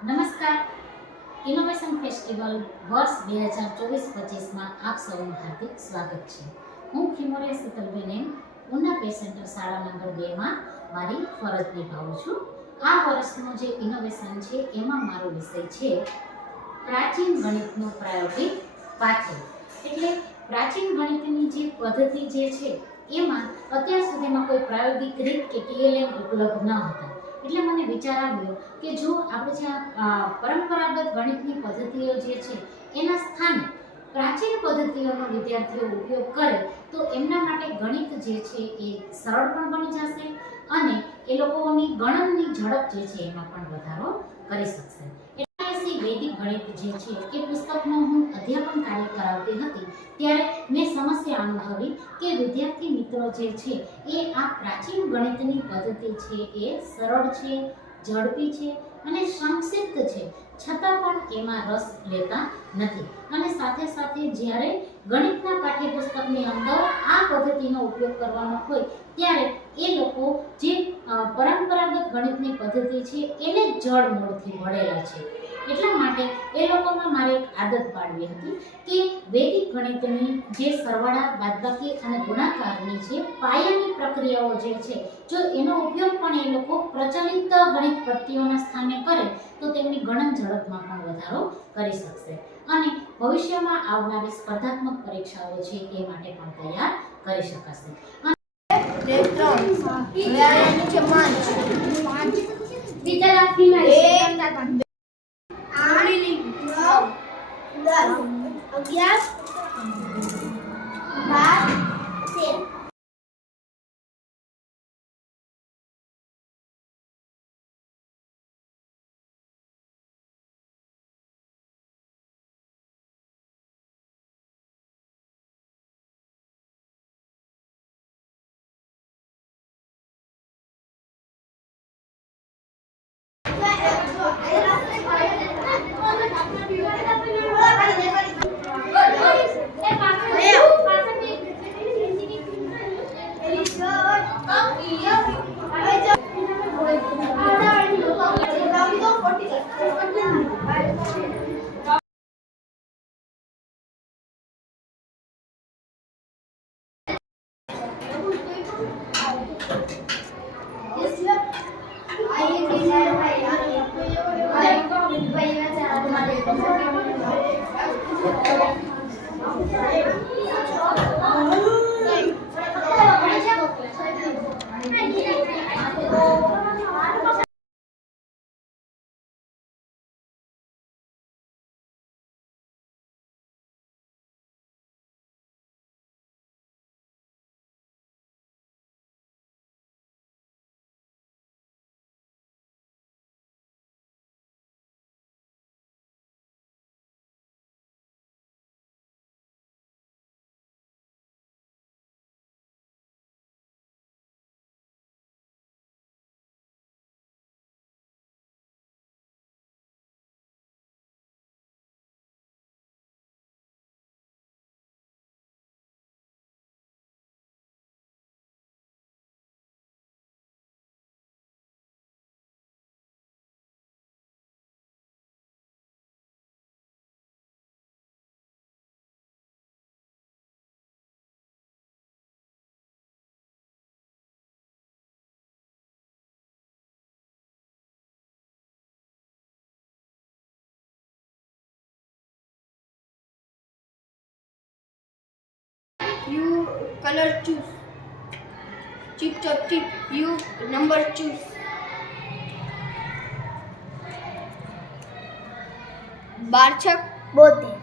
નમસ્કાર. Innovation festival વર્ષ 2024-25 માં આપ સૌનું હાર્દિક સ્વાગત છે. હું ખીમોરે શીતલબેન એમ ઉના પે સેન્ટર શાળા નંબર 2 માં મારી ફરજ નિભાવું છું. આ વર્ષનો જે ઇનોવેશન છે એમાં મારો વિષય છે પ્રાચીન ગણિતનું પ્રાયોગિક પાઠ્ય. એટલે પ્રાચીન ગણિતની જે પદ્ધતિ જે છે એમાં અત્યાર સુધીમાં કોઈ પ્રાયોગિક રીત કે TLM ઉપલબ્ધ ન હતા. એટલે મને વિચાર આવ્યો કે જો આપણે જે પરંપરાગત ગણિતની પદ્ધતિઓ જે છે એના સ્થાને પ્રાચીન પદ્ધતિઓનો વિદ્યાર્થીઓ ઉપયોગ કરે તો એમના માટે ગણિત જે છે એ સરળ પણ બની જશે અને એ લોકોની ગણનની ઝડપ જે છે એમાં પણ વધારો કરી શકશે. વૈદિક ગણિત જે છે કે પુસ્તકનો હું અધ્યાપન કાર્ય કરાવતી હતી ત્યારે મેં સમસ્યા અનુભવી કે વિદ્યાર્થી મિત્રો જે છે એ આ પ્રાચીન ગણિતની પદ્ધતિ છે એ સરળ છે, ઝડપી છે અને સંક્ષિપ્ત છે, છતાં પણ એમાં રસ લેતા નથી. અને સાથે સાથે જ્યારે ગણિતના પાઠ્યપુસ્તકની અંદર આ પદ્ધતિનો ઉપયોગ કરવાનો હોય ત્યારે એ લોકો જે પરંપરાગત ગણિતની પદ્ધતિ છે એને જડ મૂળથી વળેલા છે. એટલા માટે એ લોકોમાં મારે એક આદત પાડવી હતી કે વૈદિક ગણિતની જે સરવાળા, બાદબાકી અને ગુણાકારની જે પાયાની પ્રક્રિયાઓ જે છે જો એનો ઉપયોગ પણ એ લોકો પ્રચલિત ગણિત પદ્ધતિઓના સ્થાને કરે તો તેમની ગણન ઝડપમાં પણ વધારો કરી શકશે અને ભવિષ્યમાં આવનારી સ્પર્ધાત્મક પરીક્ષાઓ છે એ માટે પણ તૈયાર કરી શકાશે. You color choose. Chip chop chip. You number choose. बारछक 72